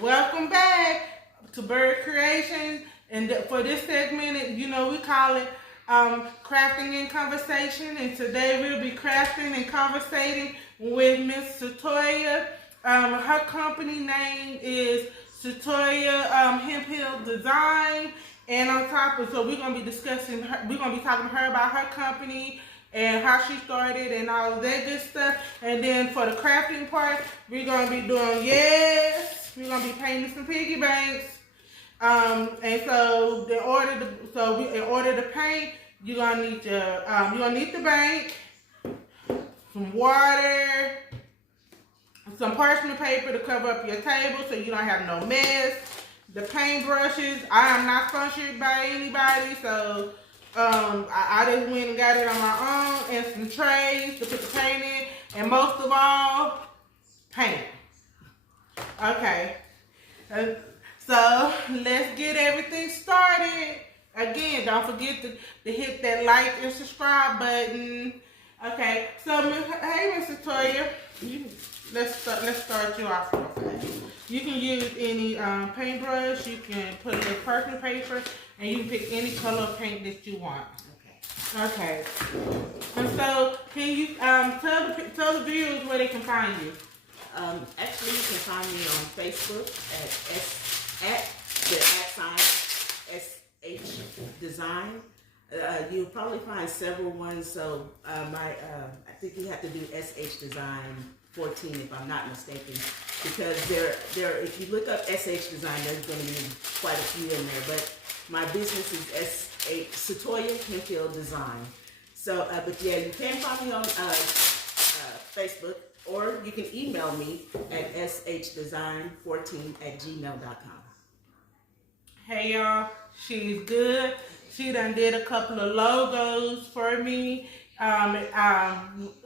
Welcome back to Bird Creation. And for this segment, we call it crafting and conversation. And today we'll be crafting and conversating with Ms Satoya. Her company name is Satoya Hemp Hill Design. And on top of, so we're gonna be discussing we're gonna be talking to her about her company and how she started and all of that good stuff. And then for the crafting part, we're gonna be doing we're gonna be painting some piggy banks. And so in order to paint, you're gonna need the bank, some water, some parchment paper to cover up your table so you don't have no mess. The paint brushes. I am not sponsored by anybody, so I just went and got it on my own, and some trays to put the paint in, and most of all, paint. Okay, so let's get everything started. Again, don't forget to hit that like and subscribe button. Okay, so hey, Ms Satoya, let's start you off real fast. You can use any paintbrush. You can put a little parchment paper, and you can pick any color of paint that you want. Okay. And so, can you tell the viewers where they can find you? Actually, you can find me on Facebook at @SH Design. You'll probably find several ones. So I think you have to do SH Design 14 if I'm not mistaken, because there if you look up SH Design, there's going to be quite a few in there. But my business is Satoya Hemp Hill Design. So, but yeah, you can find me on Facebook, or you can email me at shdesign14@gmail.com. Hey y'all, she's good. She done did a couple of logos for me.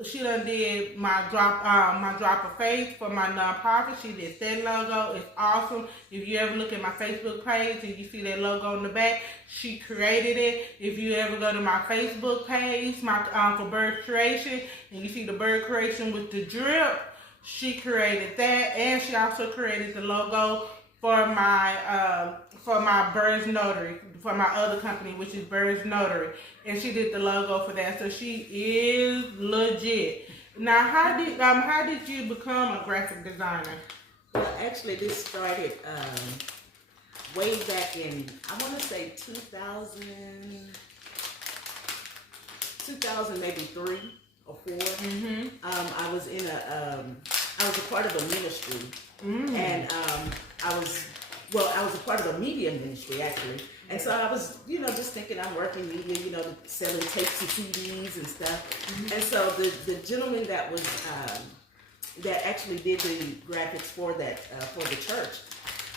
She done did my drop of faith for my nonprofit. She did that logo. It's awesome. If you ever look at my Facebook page and you see that logo on the back, she created it. If you ever go to my Facebook page, for Bird Creation, and you see the Bird Creation with the drip, she created that, and she also created the logo for my Bird's Notary, for my other company, which is Bird's Notary, and she did the logo for that. So she is legit. Now, how did you become a graphic designer? Well, actually, this started way back in, I want to say 2000 maybe 3 or 4. Mm-hmm. I was in I was a part of a ministry, and I was a part of a media ministry actually, and so I was, just thinking I'm working media, selling tapes and CDs and stuff, and so the gentleman that was that actually did the graphics for that for the church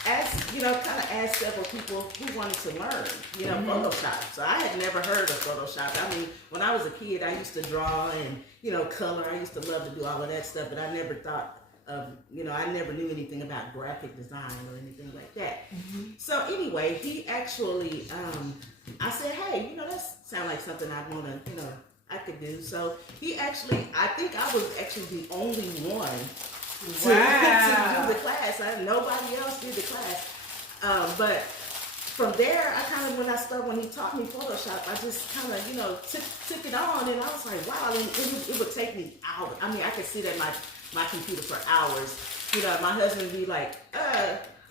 asked several people who wanted to learn, Photoshop. So I had never heard of Photoshop. I mean, when I was a kid, I used to draw and color. I used to love to do all of that stuff, but I never thought of, I never knew anything about graphic design or anything like that. So anyway, he actually, I said, hey, that sounds like something I want to, I could do. So he actually, I think I was actually the only one to do the class. Nobody else did the class. But from there, when he taught me Photoshop, I just kind of, took it on, and I was like, wow, and it would take me hours. I mean, I could sit at my computer for hours. My husband would be like,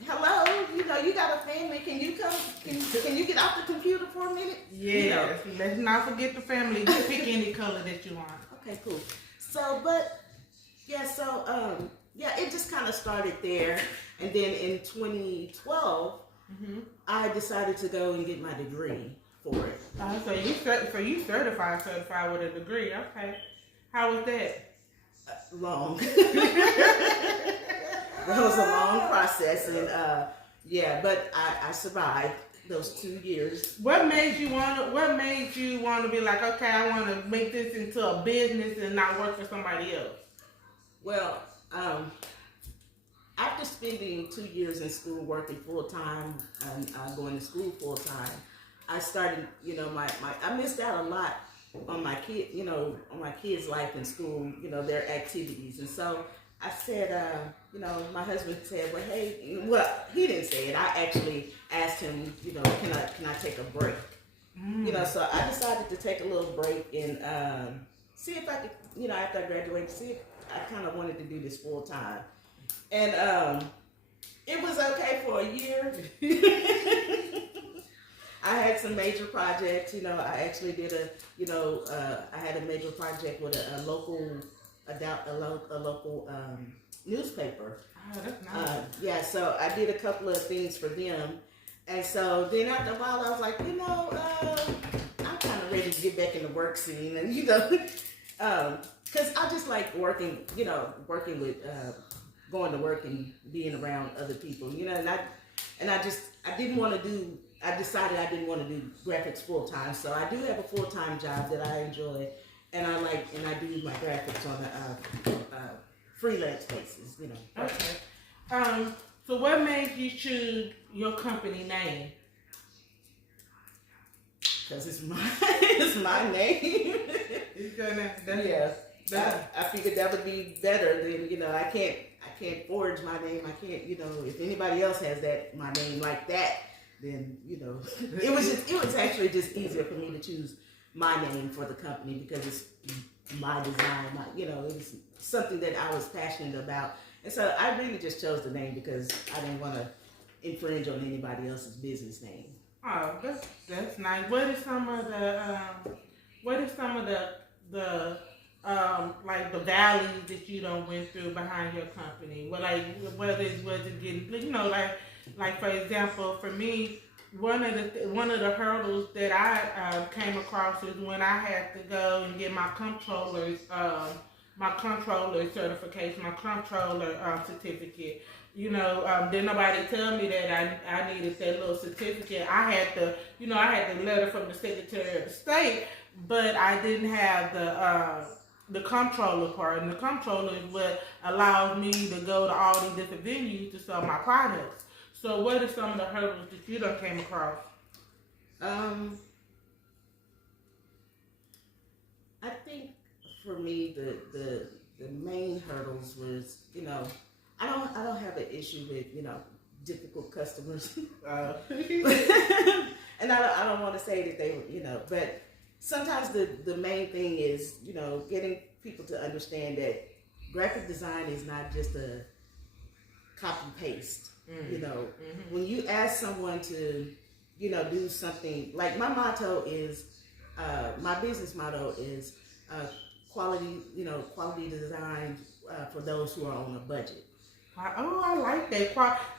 hello, you got a family, can you come, can you get off the computer for a minute? Yes, let's not forget the family. You pick any color that you want. Okay, cool. So, it just kind of started there, and then in 2012, I decided to go and get my degree for it. So you certified with a degree. Okay, how was that? Long. It was a long process, and but I survived those 2 years. What made you want to be like, okay, I want to make this into a business and not work for somebody else? Well, after spending 2 years in school working full time and going to school full time, I started, I missed out a lot on my kids' life in school, their activities. And so I said, my husband said, well, hey, well, he didn't say it. I actually asked him, can I take a break? So I decided to take a little break and see if I could, after I graduated, see if I kind of wanted to do this full time. And it was okay for a year. I had some major projects. I actually did I had a major project with a local newspaper. Oh, that's nice. Yeah, so I did a couple of things for them. And so then after a while, I was like, I'm kind of ready to get back in the work scene. And, because I just like working with, going to work and being around other people, I decided I didn't want to do graphics full time. So I do have a full time job that I enjoy. And I do my graphics on a freelance basis, Okay. So what made you choose your company name? Because it's my name. Yeah. I figured that would be better than, I can't forge my name. I can't, if anybody else has my name like that, then, it was actually just easier for me to choose my name for the company because it's my design, it was something that I was passionate about. And so I really just chose the name because I didn't want to infringe on anybody else's business name. Oh, that's nice. What is some of the like the valleys that you done went through behind your company? Was it getting, like for example, for me, one of the hurdles that I came across is when I had to go and get my controller certification, my controller certificate. Didn't nobody tell me that I needed that little certificate. I had the letter from the Secretary of the State, but I didn't have the controller part. And the controller is what allows me to go to all these different venues to sell my products. So what are some of the hurdles that you done came across? I think for me the main hurdles was, I don't have an issue with, difficult customers. And I don't want to say that they, but sometimes the main thing is, getting people to understand that graphic design is not just a copy paste. When you ask someone to, do something, like my motto is, my business motto is quality design for those who are on a budget. Oh, I like that.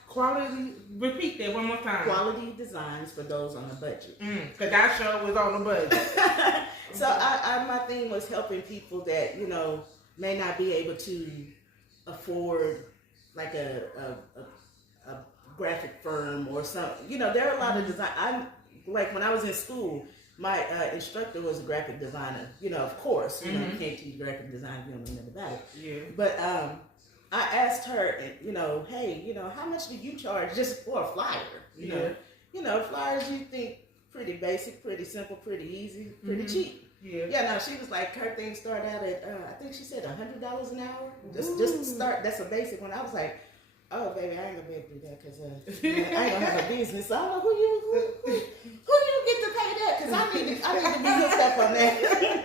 Quality, repeat that one more time. Quality designs for those on a budget. Because I sure was on a budget. So my thing was helping people that, may not be able to afford like a graphic firm or something. There are a lot of design. Like when I was in school, my instructor was a graphic designer. Of course, you can't teach graphic design if you don't know nothing about it. Yeah. But I asked her, hey, how much do you charge just for a flyer? Flyers you think pretty basic, pretty simple, pretty easy, pretty cheap. Yeah. Yeah. No, she was like, her thing started out at I think she said $100 an hour. Just to start. That's a basic one. I was like, oh baby, I ain't gonna be able to do that because I ain't gonna have a business. So I don't know who you get to pay that because I need to be hooked up on that.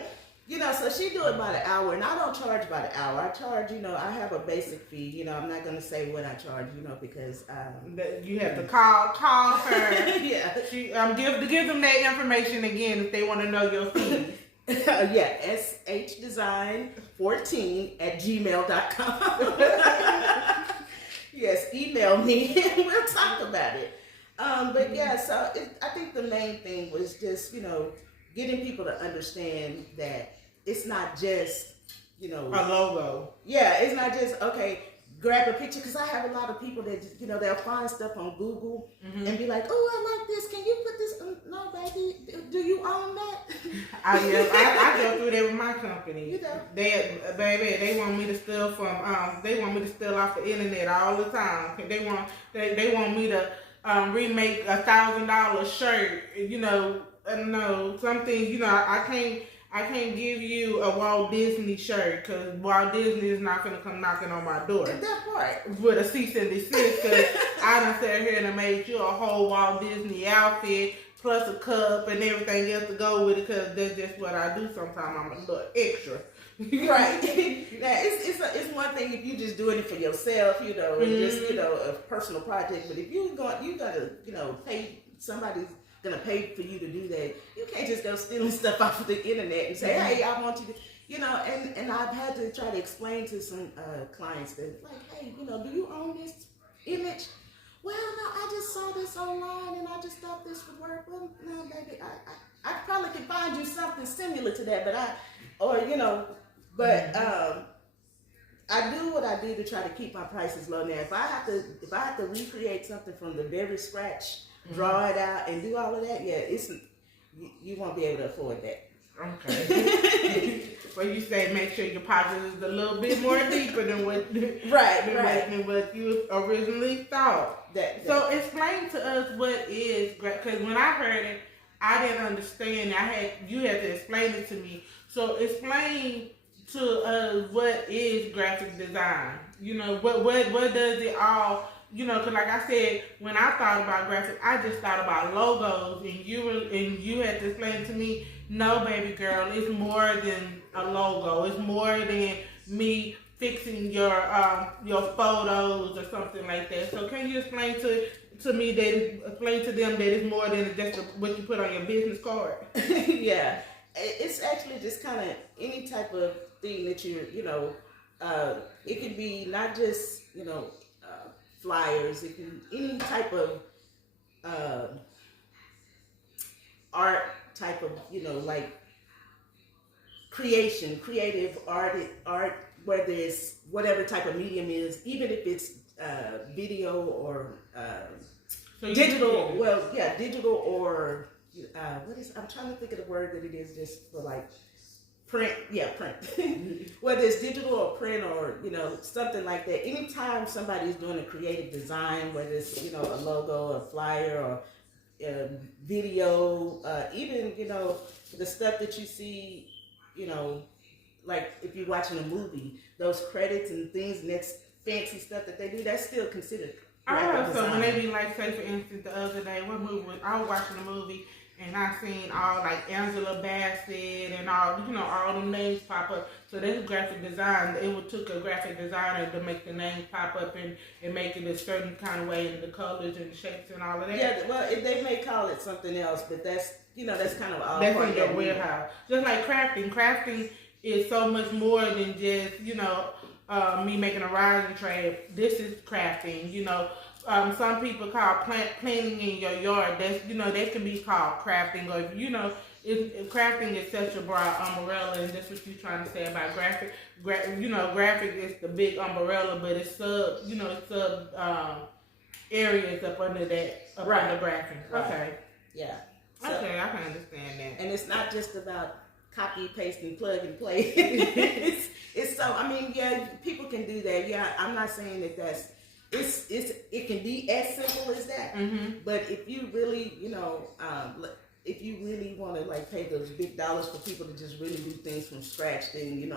So she do it by the hour, and I don't charge by the hour. I charge, I have a basic fee. I'm not gonna say what I charge, because you have to call her. Yeah. Give them that information again if they want to know your fees. Yeah, shdesign14@gmail.com. Yes, email me and we'll talk about it. But yeah, so I think the main thing was just, getting people to understand that it's not just, a logo. Yeah, it's not just, okay, grab a picture, because I have a lot of people that just, they'll find stuff on Google and be like, oh, I like this. Can you put this? No, baby. Do you own that? I go through that with my company. They want me to steal off the internet all the time. They want me to remake $1,000 shirt. No, something. I I can't give you a Walt Disney shirt because Walt Disney is not gonna come knocking on my door. That part. With a cease and desist, because I done sat here and made you a whole Walt Disney outfit plus a cup and everything else to go with it, because that's just what I do. Sometimes I'm a little extra. Right. Now, it's one thing if you just doing it for yourself, and just a personal project. But if you gotta pay, somebody's gonna pay for you to do that. You can't just go stealing stuff off of the internet and say, hey, I want you to, and I've had to try to explain to some clients that, like, hey, do you own this image? Well, no, I just saw this online and I just thought this would work. Well, no, baby, I probably could find you something similar to that, but I do what I do to try to keep my prices low. Now, if I have to recreate something from the very scratch, draw it out, and do all of that, you won't be able to afford that. Okay. Well, you say make sure your pocket is a little bit more deeper than what than what you originally thought. So explain to us what is, because when I heard it, I didn't understand. You had to explain it to me. So explain to us what is graphic design. What does it all? Because like I said, when I thought about graphic, I just thought about logos, and you had to explain to me, no, baby girl, it's more than a logo. It's more than me fixing your photos or something like that. So can you explain to me explain to them that it's more than just what you put on your business card? Yeah, it's actually just kind of any type of thing that it could be not just flyers. It can any type of art type of like creative art, whether it's whatever type of medium is, even if it's video or digital. Well, yeah, digital or I'm trying to think of the word that it is just for like print. Yeah, print. Whether it's digital or print or something like that. Anytime somebody's doing a creative design, whether it's a logo, a flyer, or video, even the stuff that you see, like if you're watching a movie, those credits and things and that's fancy stuff that they do, that's still considered graphic design. So when they be like, say for instance, the other day, I was watching a movie and I seen all like Angela Bassett and all them names pop up. So that's graphic design. It took a graphic designer to make the names pop up and make it a certain kind of way, and the colors and the shapes and all of that. Yeah, well, they may call it something else, but that's kind of all that's part in your warehouse. Just like crafting. Crafting is so much more than just me making a rising tray. This is crafting. Some people call planting in your yard. That's that can be called crafting. Or if crafting is such a broad umbrella, and that's what you're trying to say about graphic. Graphic is the big umbrella, but it's sub areas up under that under graphic. Right. Okay. Yeah. So, okay, I can understand that. And it's not just about copy, paste, and plug and play. it's so. I mean, yeah, people can do that. Yeah, I'm not saying that that's. It can be as simple as that. Mm-hmm. But if you really, if you really want to like pay those big dollars for people to just really do things from scratch, then you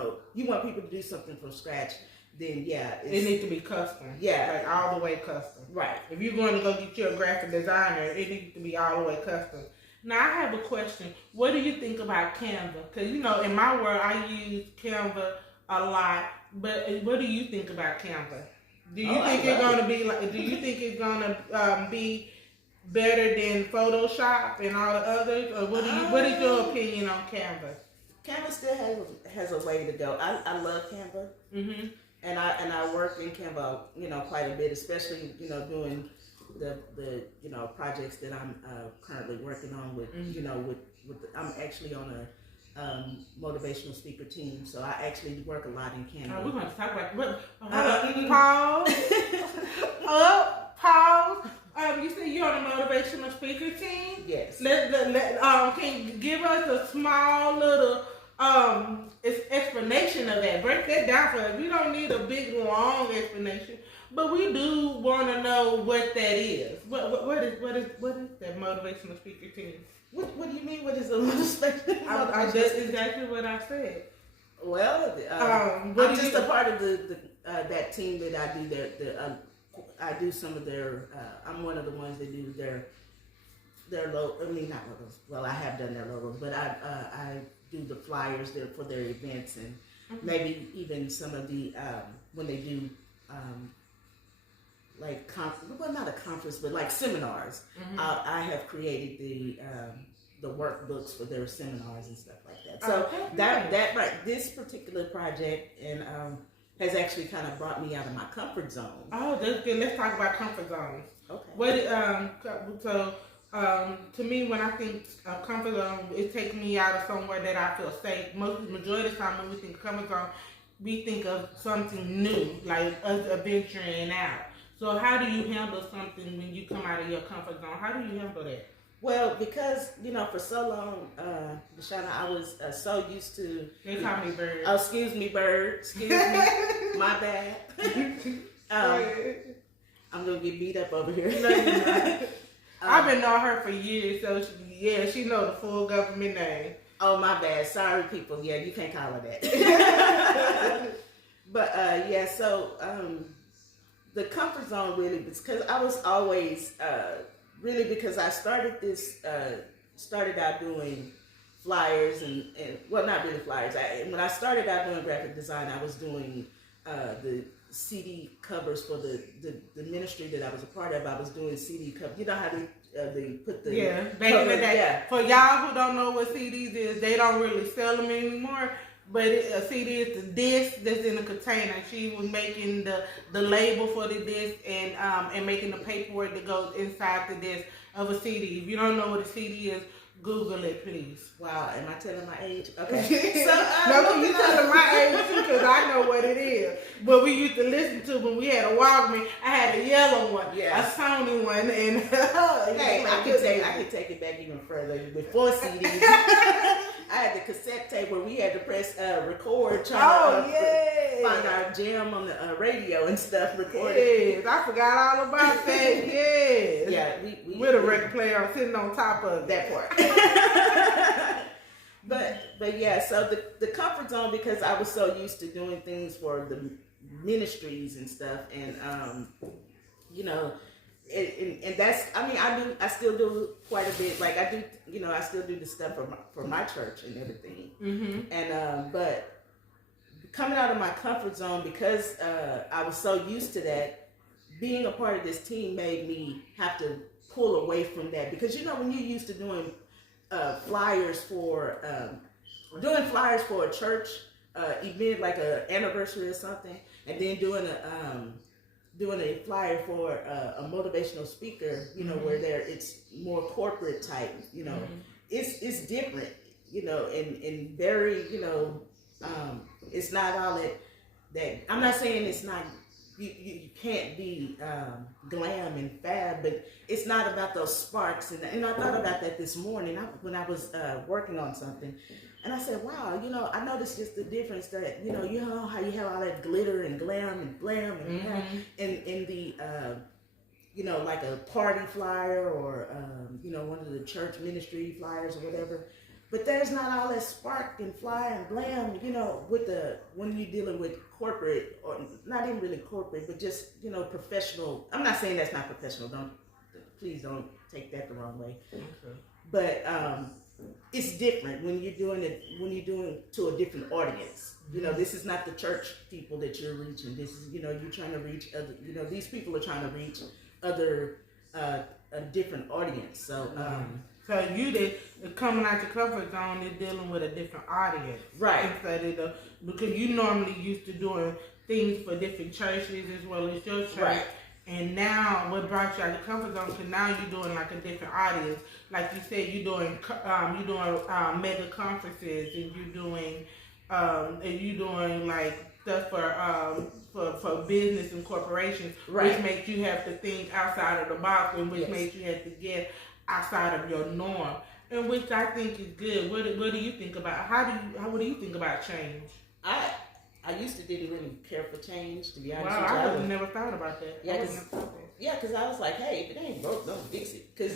want people to do something from scratch. Then it needs to be custom. Yeah, like all the way custom. Right. If you're going to go get you a graphic designer, it needs to be all the way custom. Now I have a question. What do you think about Canva? Because in my world I use Canva a lot. But what do you think about Canva? Do you think it's gonna be like? Do you think it's gonna be better than Photoshop and all the others, or what is your opinion on Canva? Canva still has a way to go. I love Canva, mm-hmm. and I work in Canva, quite a bit, especially doing the projects that I'm currently working on with mm-hmm. with I'm actually on a motivational speaker team, so I actually work a lot in Canada. We're going to talk about pause. Pause. You said you're on a motivational speaker team. Yes. Can you give us a small little explanation of that? Break that down for us. We don't need a big long explanation, but we do want to know what that is. What is that motivational speaker team? What do you mean? What is a motivational? That's exactly what I said. Well, I'm just a part of the that team that I do I do some of their. I'm one of the ones that do their logo. I mean, not logos. Well, I have done their logos, but I do the flyers there for their events and maybe even some of the when they do like well, not a conference, but like seminars. I have created the workbooks for their seminars and stuff like that. So that right, this particular project and has actually kind of brought me out of my comfort zone. Oh, that's good. Let's talk about comfort zones. Okay. To me, when I think of comfort zone, it takes me out of somewhere that I feel safe. Majority of the time when we think of comfort zone, we think of something new, like us adventuring out. So how do you handle something when you come out of your comfort zone? How do you handle that? Well, because, for so long, Deshauna, I was so used to... They call me Bird. Oh, excuse me, Bird. Excuse me. My bad. I'm going to get beat up over here. No, you're not. I've been knowing her for years, so she knows the full government name. Oh, my bad. Sorry, people. Yeah, you can't call her that. But, so the comfort zone really, because I was always... really, because I started out doing flyers and well, not really flyers. When I started out doing graphic design, I was doing the CD covers for the ministry that I was a part of. I was doing CD covers. You know how they put the back in the day. Yeah. For y'all who don't know what CDs is, they don't really sell them anymore. But a CD is the disc that's in a container. She was making the label for the disc and making the paperwork that goes inside the disc of a CD. If you don't know what a CD is, Google it, please. Wow, am I telling my age? Okay. No, you telling my age too, because I know what it is. But we used to listen to when we had a Walkman. I had a yellow one, a Sony one, and hey, I could take it back even further. Before CDs, I had the cassette tape where we had to press record, trying to find our jam on the radio and stuff. Recorded. Yes, I forgot all about that. Yes. Yeah, we with a record player sitting on top of that part. but yeah, so the comfort zone, because I was so used to doing things for the ministries and stuff, and and that's, I still do quite a bit. Like I do, I still do the stuff for my church and everything. And but coming out of my comfort zone, because I was so used to that, being a part of this team made me have to pull away from that, because when you're used to doing flyers for a church event, like an anniversary or something, and then doing a flyer for a motivational speaker, where it's more corporate type, it's different, and very, it's not all that I'm not saying it's not, you can't be glam and fab, but it's not about those sparks. And I thought about that this morning when I was working on something, and I said, wow, I noticed just the difference that, you know how you have all that glitter and glam and blam and in the, like a party flyer or, one of the church ministry flyers or whatever. But there's not all that spark and fly and blam, when you're dealing with corporate, or not even really corporate, but just, professional. I'm not saying that's not professional. Please don't take that the wrong way. Okay. But it's different when you're doing it to a different audience. This is not the church people that you're reaching. This is, you're trying to reach other, these people are trying to reach other, a different audience. So, so you did coming out your comfort zone is dealing with a different audience, right? Because you normally used to doing things for different churches as well as your church, right? And now what brought you out of your comfort zone? Because now you're doing like a different audience. Like you said, you're doing mega conferences, and you're doing like stuff for business and corporations, right? Which makes you have to think outside of the box, and which makes you have to get outside of your norm, and which I think is good. What do you think about? What do you think about change? I used to didn't really care for change, to be honest with you. Wow, I would have never thought about that. Yeah, because I was like, hey, if it ain't broke, don't fix it. Because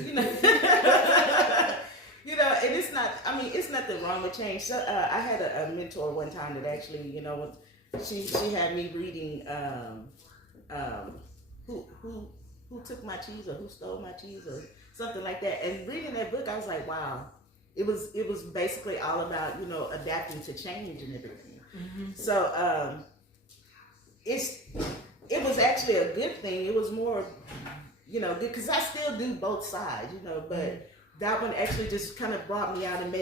You know, and it's not. I mean, it's nothing wrong with change. So, I had a mentor one time that actually, you know, she had me reading um, who took my cheese or who stole my cheese or something like that. And reading that book, I was like, wow. It was basically all about, you know, adapting to change and everything. Mm-hmm. So it was actually a good thing. It was more, you know, good because I still do both sides, you know, but that one actually just kind of brought me out and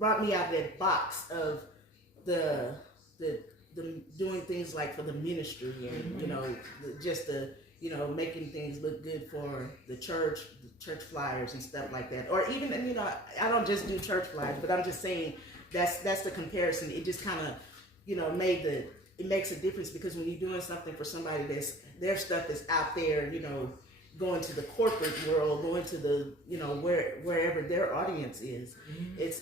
brought me out of that box of the doing things like for the ministry and, you know, just the, you know, making things look good for the church flyers and stuff like that. Or even, you know, I don't just do church flyers, but I'm just saying that's the comparison. It just kind of, you know, it makes a difference because when you're doing something for somebody their stuff is out there, you know, going to the corporate world, going to the, you know, wherever their audience is, it's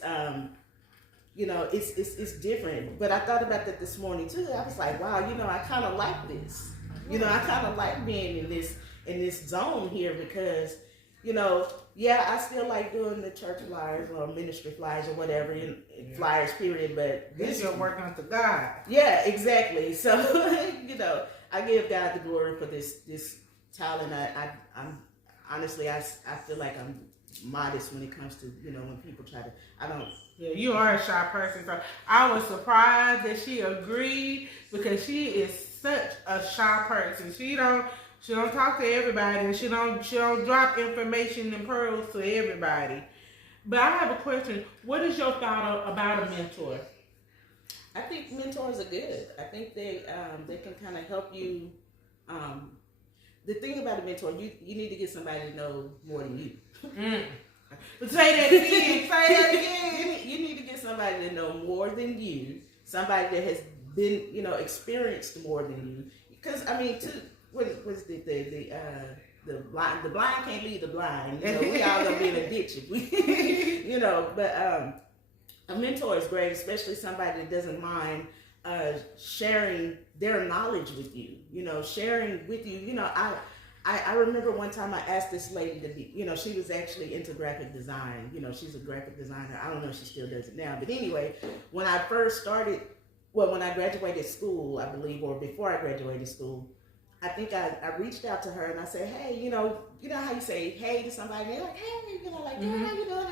you know, it's different. But I thought about that this morning too. I was like, wow, you know, I kind of like this. You know, I kind of like being in this zone here because, you know, yeah, I still like doing the church flyers or ministry flyers or whatever, flyers period. But this you're working unto God. Yeah, exactly. So you know, I give God the glory for this talent. I'm honestly, I feel like I'm modest when it comes to, you know, when people try to, I don't. Yeah, you are a shy person. So I was surprised that she agreed because she is such a shy person. She don't talk to everybody and she don't drop information and pearls to everybody. But I have a question. What is your thought about a mentor? I think mentors are good. I think they can kind of help you. The thing about a mentor, you need to get somebody to know more than you. Say that again. Say that again. You need to get somebody to know more than you. Somebody that has been, you know, experienced more than you. Because I mean, what was the blind can't lead the blind. You know, we all gonna be in a ditch if we, you know. But a mentor is great, especially somebody that doesn't mind sharing their knowledge with you. You know, sharing with you. You know, I remember one time I asked this lady to be, you know, she was actually into graphic design. You know, she's a graphic designer. I don't know if she still does it now. But anyway, when I first started, well, when I graduated school, I believe, or before I graduated school, I think I reached out to her and I said, hey, you know how you say hey to somebody, and they're like, hey, you know, like, yeah, how you doing?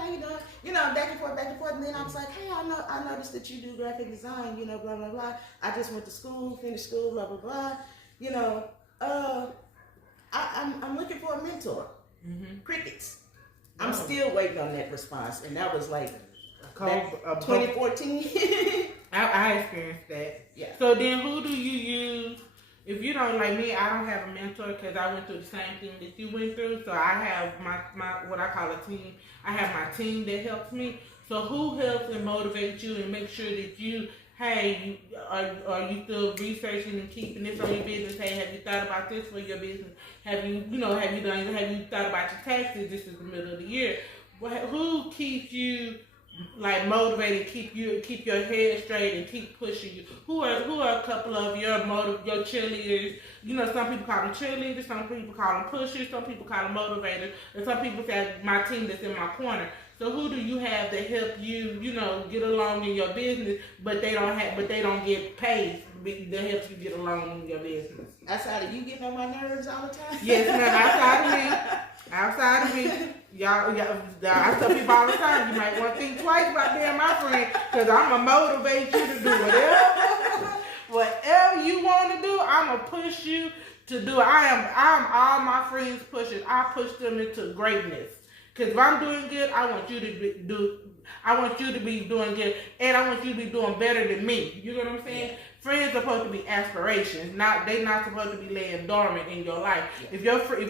You know, back and forth. And then I was like, hey, I noticed that you do graphic design, you know, blah, blah, blah. I just went to school, finished school, blah, blah, blah. You know, I'm looking for a mentor. Crickets. I'm still waiting on that response, and that was like 2014. I experienced that. Yeah. So then, who do you use? If you don't, like me, I don't have a mentor because I went through the same thing that you went through. So I have my what I call a team. I have my team that helps me. So who helps and motivates you and make sure that you, hey, are you still researching and keeping this on your business? Hey, have you thought about this for your business? Have you thought about your taxes? This is the middle of the year. Who keeps you like motivated, keep your head straight and keep pushing you? Who are a couple of your cheerleaders? You know, some people call them cheerleaders, some people call them pushers, some people call them motivators, and some people say my team that's in my corner. So who do you have that help you, you know, get along in your business, but they don't get paid that helps you get along in your business? Outside of you getting on my nerves all the time? Yes, ma'am. Outside of me. Y'all, I tell people all the time, you might want to think twice about being my friend, because I'm going to motivate you to do whatever you want to do. I'm going to push you to do it. I'm all my friends pushers. I push them into greatness. Because if I'm doing good, I want you to be doing good, and I want you to be doing better than me. You know what I'm saying? Yeah. Friends are supposed to be aspirations. They're not supposed to be laying dormant in your life. Yeah. If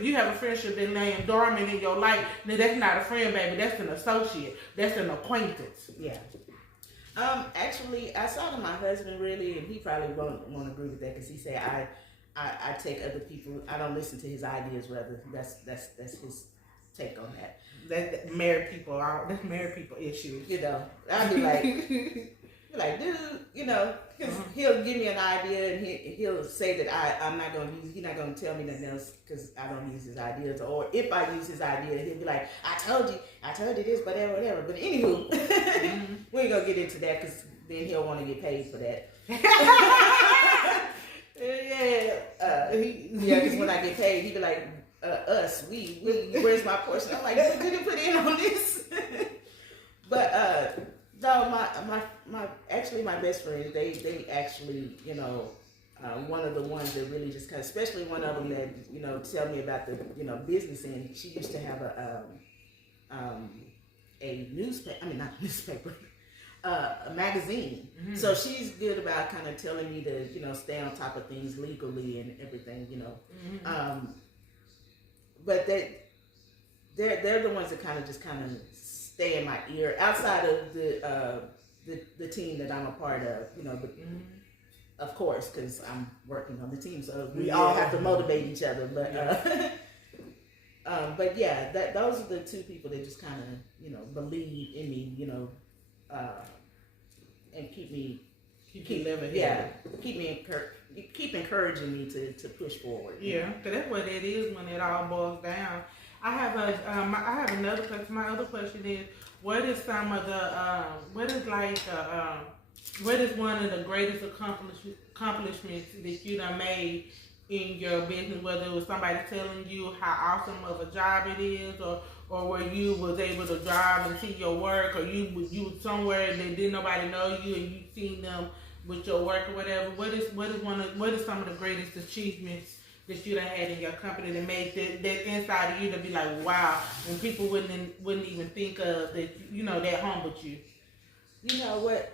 you have a friendship that's laying dormant in your life, then that's not a friend, baby. That's an associate. That's an acquaintance. Yeah. Actually, outside of my husband, really, and he probably won't agree with that because he said I take other people. I don't listen to his ideas. Rather, that's his take on that. That's married people issues. You know, I'd be like, be like, dude, because he'll give me an idea and he'll say that I'm not going to use, he's not going to tell me nothing else because I don't use his ideas. Or if I use his idea, he'll be like, I told you this, whatever. But anywho, we ain't going to get into that because then he'll want to get paid for that. Because when I get paid, he be like, where's my portion? I'm like, what did you put in on this? But no, my best friends, they actually, one of the ones that really just kind of, especially one of them that, tell me about the, business end. She used to have a newspaper, a magazine. Mm-hmm. So she's good about kind of telling me to, stay on top of things legally and everything, Mm-hmm. But they're the ones that kind of stay in my ear outside of the team that I'm a part of, but mm-hmm. Of course, because I'm working on the team, so we all have to motivate each other. But but yeah, those are the two people that just kind of believe in me, and keep living. Yeah, keep encouraging me to push forward. Yeah, because that's what it is when it all boils down. I have another question. My other question is, what is some of the what is one of the greatest accomplishments that you done made in your business? Whether it was somebody telling you how awesome of a job it is, or where you was able to drive and see your work, or you was somewhere that didn't nobody know you and you seen them with your work or whatever. What is some of the greatest achievements that you done had in your company that made that inside of you to be like, wow, and people wouldn't even think of that, that humbled you? You know what?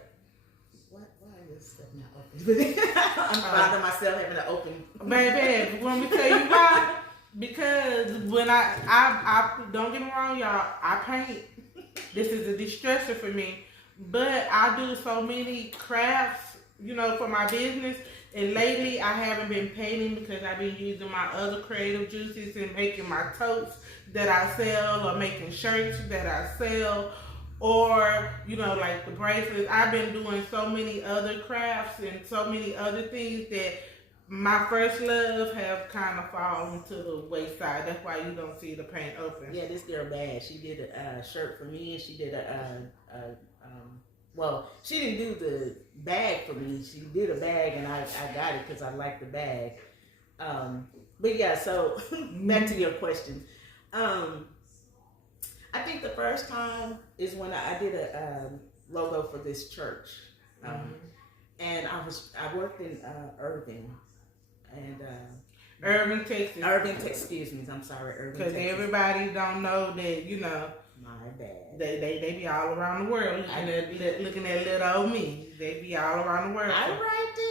Why is this stuff not open? I'm proud of myself having an open. Baby, want me to tell you why? Because when I don't get me wrong, y'all, I paint. This is a distressor for me, but I do so many crafts, for my business. And lately, I haven't been painting because I've been using my other creative juices and making my totes that I sell, or making shirts that I sell, or, like the bracelets. I've been doing so many other crafts and so many other things that my first love have kind of fallen to the wayside. That's why you don't see the paint open. Yeah, this girl bad. She did a shirt for me, and she did well, she didn't do the bag for me. She did a bag, and I got it because I like the bag. But yeah, so back to your question. I think the first time is when I did a logo for this church, and I worked in Irving, and Irving, Texas. Excuse me. I'm sorry, Irving. Because everybody don't know that, my bad. They be all around the world looking at little old me. They be all around the world. I right there.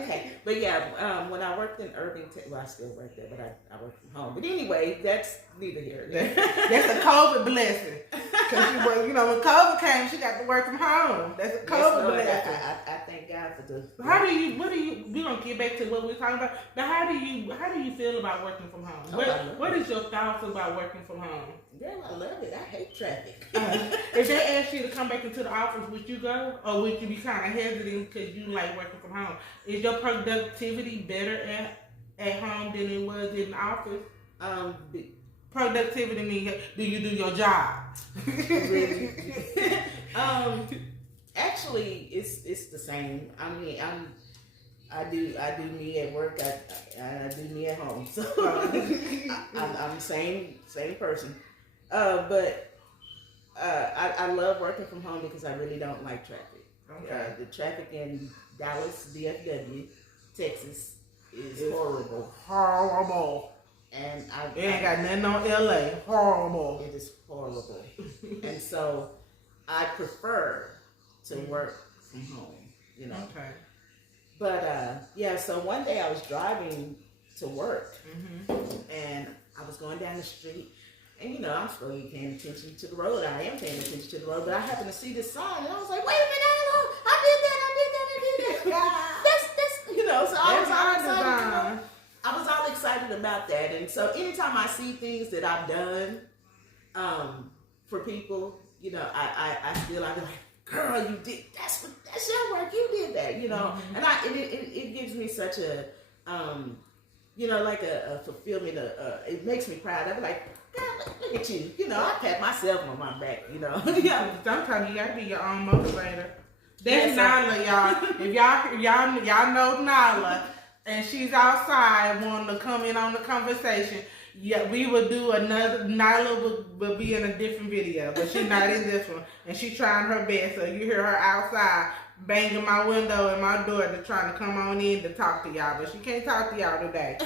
Okay, but yeah, when I worked in Irving, I still work there, but I work from home. But anyway, that's neither here nor there. That's a COVID blessing. Because when COVID came, she got to work from home. That's a COVID blessing. I thank God for this. We're gonna get back to what we're talking about. But how do you feel about working from home? What is your thoughts about working from home? Girl, I love it. I hate traffic. If they asked you to come back into the office, would you go? Or would you be kind of hesitant because you like working from home? Is your productivity better at home than it was in the office? Productivity means, do you do your job? Really? Actually, it's the same. I mean, I do me at work. I do me at home. So I'm the same person. But I love working from home because I really don't like traffic. Okay. The traffic in Dallas, DFW, Texas is horrible. Horrible. And it ain't got nothing on LA. Horrible. It is horrible. And so I prefer to work from home, Okay. But yeah, so one day I was driving to work, and I was going down the street, and I'm supposed to be paying attention to the road. I am paying attention to the road, but I happened to see this sign, and I was like, wait a minute, I did that. That's so I was all excited about that. And so anytime I see things that I've done for people, I be like, girl, you did, that's your work, you did that, you know. Mm-hmm. And it gives me such a, you know, like a fulfillment, it makes me proud. I'm like, God, look at you, you know, I pat myself on my back, you know. Yeah. Sometimes you gotta be your own motivator. Yes, That's Nyla, y'all. If y'all know Nyla, and she's outside wanting to come in on the conversation, yeah, we would do another. Nyla would be in a different video, but she's not in this one, and she's trying her best. So you hear her outside banging my window and my door to trying to come on in to talk to y'all, but she can't talk to y'all today.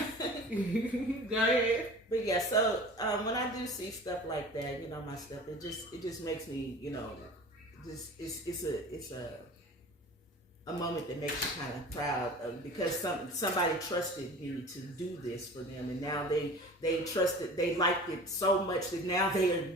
Go ahead. But yeah, so when I do see stuff like that, you know, my stuff, it just makes me, you know, just it's a moment that makes you kind of proud of, because somebody trusted me to do this for them, and now they trusted, they liked it so much that now they are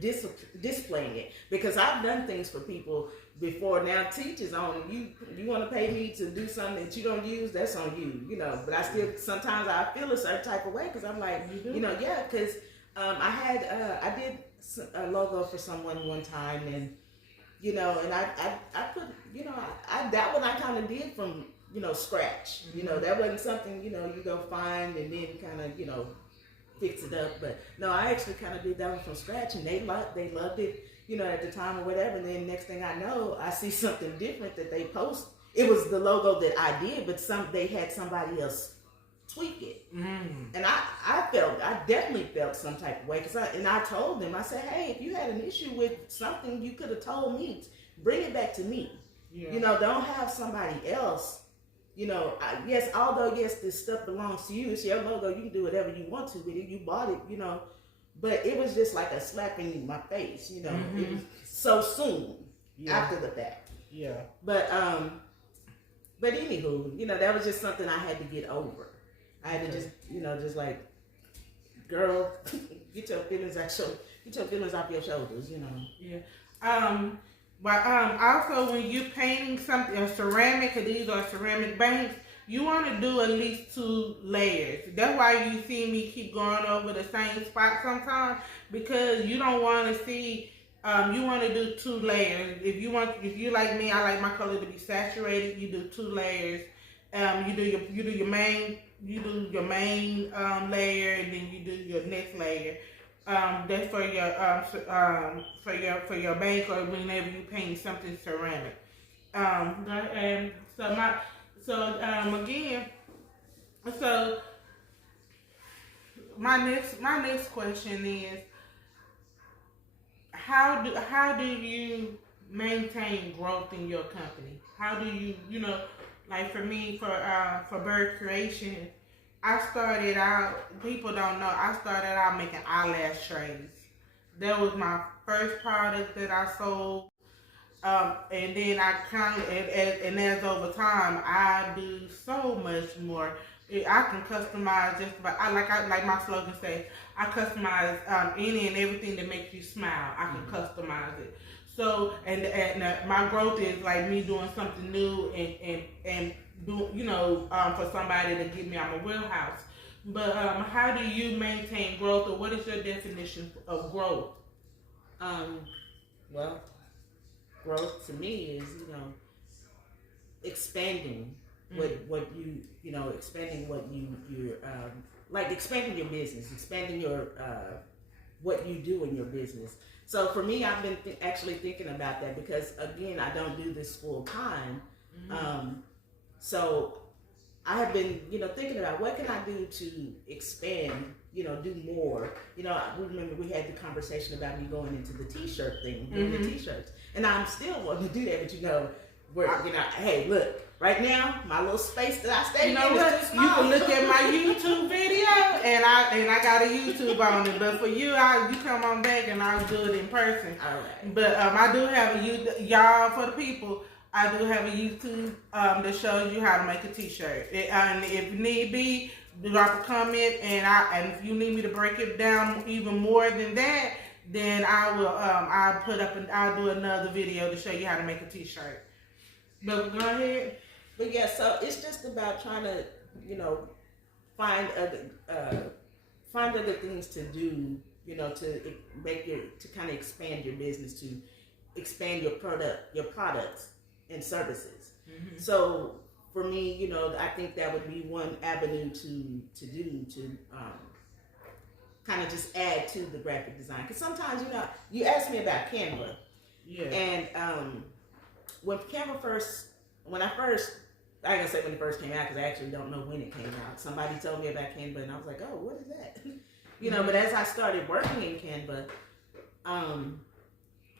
displaying it. Because I've done things for people before. Now teachers on you want to pay me to do something that you don't use, that's on you, you know. But I still sometimes I feel a certain type of way, because I'm like, you know, yeah, because I did a logo for someone one time, and you know, and I put, you know, I that one I kind of did from, you know, scratch. You know, that wasn't something, you know, you go find and then kind of, you know, fix it up. But no, I actually kind of did that one from scratch, and they loved it, you know, at the time or whatever. And then next thing I know, I see something different that they post. It was the logo that I did, but they had somebody else tweak it. And I definitely felt some type of way, because I told them, I said, hey, if you had an issue with something, you could have told me, bring it back to me. You know, don't have somebody else, you know. Yes, this stuff belongs to you, it's your logo, you can do whatever you want to with it, you bought it, you know. But it was just like a slap in my face, you know. It was so soon after the fact. But anywho, you know, that was just something I had to get over. I had to just, you know, just like, girl, get your feelings off your shoulders, you know. But also when you're painting something, a ceramic, or these are ceramic banks, you want to do at least 2 layers. That's why you see me keep going over the same spot sometimes, because you don't want to see. You want to do 2 layers. If you like me, I like my color to be saturated. You do 2 layers. You do your main layer, and then you do your next layer. That's for your bank, or whenever you paint something ceramic. And so my next question is, how do you maintain growth in your company? How do you, you know, like for me, for Bird Creation, I started out, people don't know, I started out making eyelash trays. That was my first product that I sold. And then I kind of, and as over time, I do so much more. I can customize just about, like my slogan says, I customize any and everything that makes you smile. I can customize it. So, and my growth is like me doing something new and do, you know, for somebody to get me out my wheelhouse. But how do you maintain growth, or what is your definition of growth? Well, growth to me is, you know, expanding what you know, expanding what you're like expanding your business, expanding your what you do in your business. So for me, I've been actually thinking about that, because again, I don't do this full time. So I have been, you know, thinking about what can I do to expand, you know, do more. You know, I remember we had the conversation about me going into the t-shirt thing, doing the t-shirts, and I'm still wanting to do that. But you know, where you know, hey, look, right now my little space that I stay in is too small. You can look at my YouTube video, and I got a YouTube on it. But for you, you come on back and I'll do it in person. All right. But I do have y'all, for the people, I do have a YouTube that shows you how to make a t-shirt. And if need be, drop a comment, and if you need me to break it down even more than that, then I will. I'll do another video to show you how to make a t-shirt. But go ahead. But yeah, so it's just about trying to, you know, find other things to do, you know, to kind of expand your business, to expand your products and services. Mm-hmm. So for me, you know, I think that would be one avenue to do to kind of just add to the graphic design. Because sometimes, you know, you asked me about Canva. Yeah. And when I ain't gonna say when it first came out because I actually don't know when it came out. Somebody told me about Canva and I was like, oh, what is that? You know, but as I started working in Canva,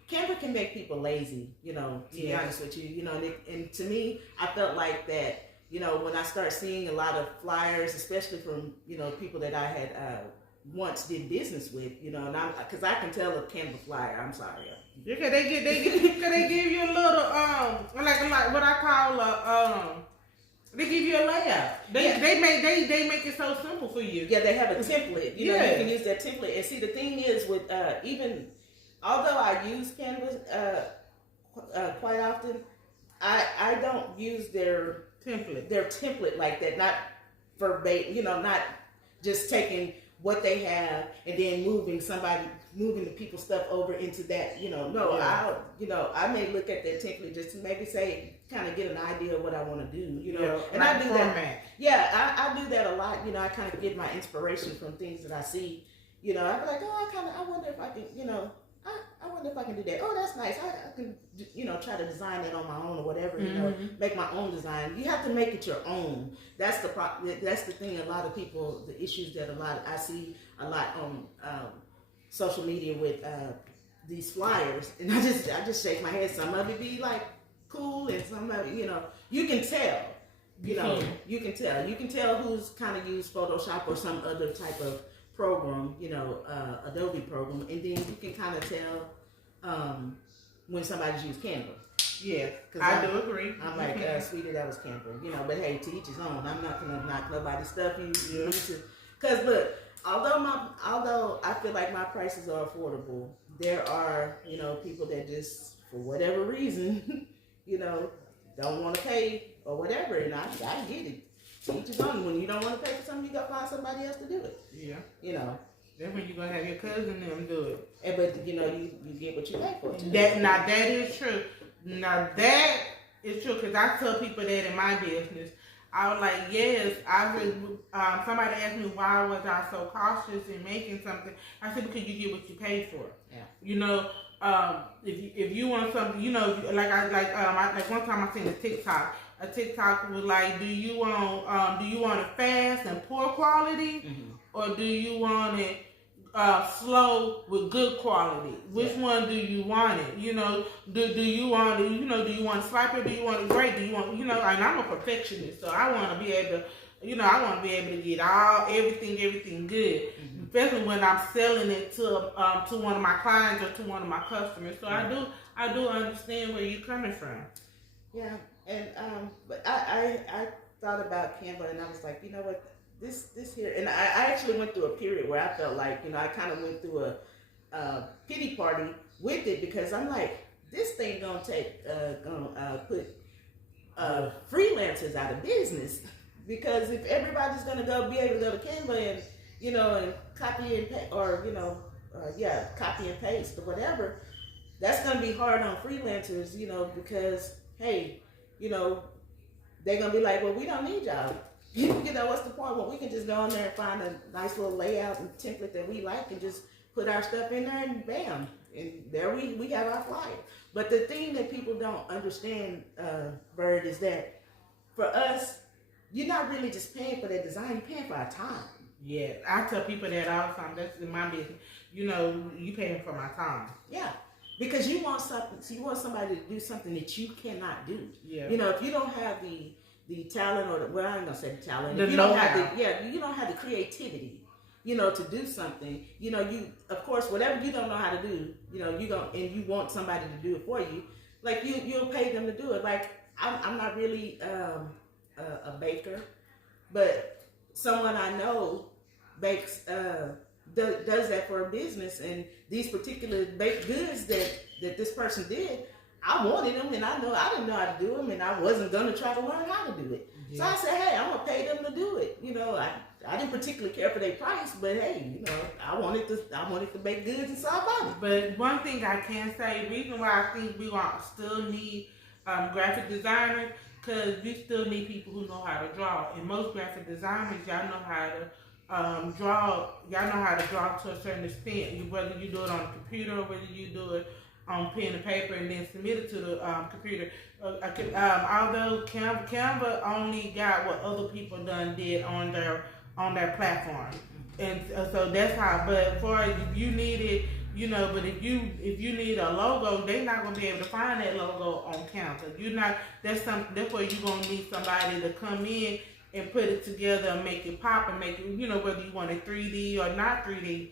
Canva can make people lazy, you know, to be honest with you. You know, and to me, I felt like that, you know, when I start seeing a lot of flyers, especially from, you know, people that I had once did business with, you know, and because I can tell a Canva flyer, I'm sorry. Yeah, cause they give you a little like what I call they give you a layout. They make it so simple for you. Yeah, they have a template. You know, you can use that template. And see, the thing is with even although I use Canva quite often, I don't use their template like that. Not verbatim, you know, not just taking what they have and then moving the people's stuff over into that, you know. No, I may look at their template just to maybe say, kind of get an idea of what I want to do, you know. Yeah, and I do that. Yeah, I do that a lot. You know, I kind of get my inspiration from things that I see. You know, I'm like, oh, I wonder if I can, you know, I wonder if I can do that. Oh, that's nice. I can, you know, try to design that on my own or whatever. You know, make my own design. You have to make it your own. That's the That's the thing. A lot of people, the issues that I see a lot on social media with these flyers, and I just shake my head. Some of it be like cool, and some of it, you know, you can tell. You know, you can tell who's kind of used Photoshop or some other type of program, you know, Adobe program, and then you can kind of tell when somebody's used Canva. Yeah, I do agree. I'm like, sweetie, that was Canva, you know. But hey, to each his own. I'm not gonna knock nobody's stuff. You need to, because look, although I feel like my prices are affordable, there are, you know, people that just for whatever reason, you know, don't want to pay or whatever, and I get it. Each his own. When you don't want to pay for something, you gotta find somebody else to do it. Yeah. You know. Then when you gonna have your cousin them do it. And, but you know, you get what you pay for too. That is true. Now that is true, because I tell people that in my business. I was like, yes, somebody asked me why was I so cautious in making something. I said, because you get what you pay for. Yeah. You know, if you want something, you know, like one time I seen a TikTok. A TikTok was like, do you want it fast and poor quality, or do you want it slow with good quality? Which one do you want it? You know, do you want it? You know, do you want it swiper? Do you want it great? Do you want, you know? And I'm a perfectionist, so I want to be able to, you know, I want to be able to get everything good, especially when I'm selling it to one of my clients or to one of my customers. So I do understand where you're coming from. Yeah. And but I thought about Canva, and I was like, you know what, this here, and I actually went through a period where I felt like, you know, I kind of went through a pity party with it, because I'm like, this thing gonna put freelancers out of business, because if everybody's gonna be able to go to Canva and, you know, and copy and paste, or, you know, copy and paste or whatever, that's gonna be hard on freelancers, you know, because hey, you know, they're going to be like, well, we don't need y'all. You know, what's the point? Well, we can just go in there and find a nice little layout and template that we like and just put our stuff in there and bam. And there we have our flyer. But the thing that people don't understand, Bird, is that for us, you're not really just paying for that design, you're paying for our time. Yeah, I tell people that all the time. That's in my business. You know, you paying for my time. Yeah. Because you want somebody to do something that you cannot do. Yeah. You know, if you don't have the talent, or I ain't gonna say the talent. If you don't have you don't have the creativity, you know, to do something. You know, you, of course, whatever you don't know how to do, you know, you want somebody to do it for you. Like you'll pay them to do it. Like I'm not really a baker, but someone I know bakes. Does that for a business, and these particular baked goods that this person did, I wanted them, and I didn't know how to do them, and I wasn't gonna try to learn how to do it. Yeah. So I said, hey, I'm gonna pay them to do it. You know, I didn't particularly care for their price, but hey, you know, I wanted to make goods and solve money. But one thing I can say, reason why I think we still need graphic designers, because we still need people who know how to draw. And most graphic designers, y'all know how to draw. Y'all know how to draw to a certain extent. Whether you do it on a computer or whether you do it on pen and paper and then submit it to the computer. Although Canva only got what other people did on their platform, and so that's how. But for you needed, you know, but if you need a logo, they're not gonna be able to find that logo on Canva. That's where you're gonna need somebody to come in and put it together and make it pop and make it, you know, whether you want it 3D or not 3D.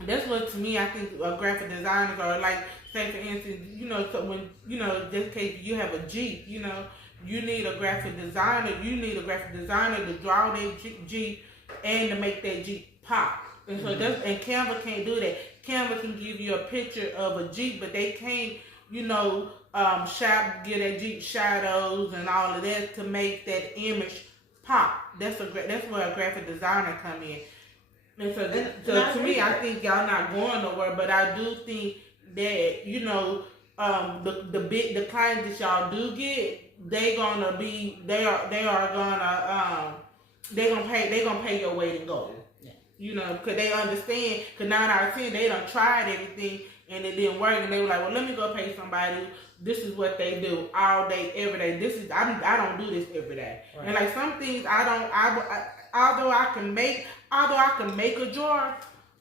That's what, to me, I think graphic designers are like. Say for instance, you know, so when, you know, in this case you have a Jeep, you know, you need a graphic designer. You need a graphic designer to draw that Jeep and to make that Jeep pop. And so and Canva can't do that. Canva can give you a picture of a Jeep, but they can't, you know, get that Jeep shadows and all of that to make that image pop. That's where a graphic designer come in. And so to me, I think y'all not going nowhere, but I do think that, you know, the clients that y'all do get, they're gonna pay your weight in gold. Yeah. You know, because they understand. Because 9 out of 10, they done tried everything and it didn't work, and they were like, well, let me go pay somebody. This is what they do all day, every day. I don't do this every day. Right. And like some things although I can make a jar.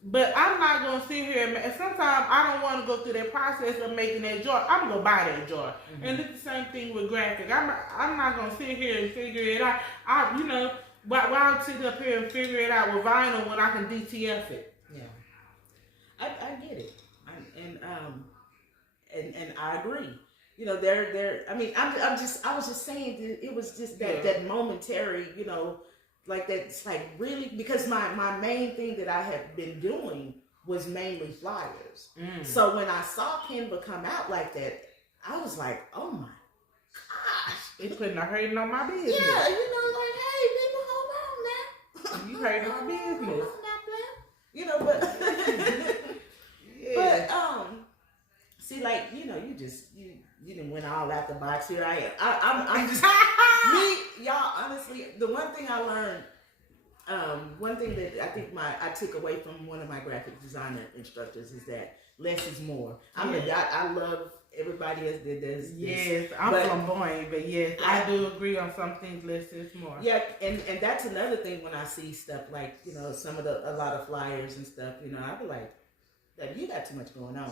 But I'm not going to sit here and sometimes I don't want to go through that process of making that jar. I'm going to buy that jar. Mm-hmm. And it's the same thing with graphic. I'm not going to sit here and figure it out. Why sit up here and figure it out with vinyl when I can DTF it? Yeah. I get it. And I agree. You know, I was just saying that it was just that momentary, you know, like that's like really, because my main thing that I have been doing was mainly flyers. So when I saw Canva come out like that, I was like, oh my gosh. It's putting a hurting on my business. Yeah, you know, like, hey, people, hold on now. You hurting my business. You know, but yeah. But see, like, you know, you done went all out the box. Here I am. I'm just me, y'all. Honestly, the one thing I learned, one thing that I think I took away from one of my graphic designer instructors is that less is more. I love everybody else that does. Yes, I'm flamboyant, but yes, I do agree on some things. Less is more. Yeah, and that's another thing when I see stuff like, you know, a lot of flyers and stuff. You know, I be like, that you got too much going on.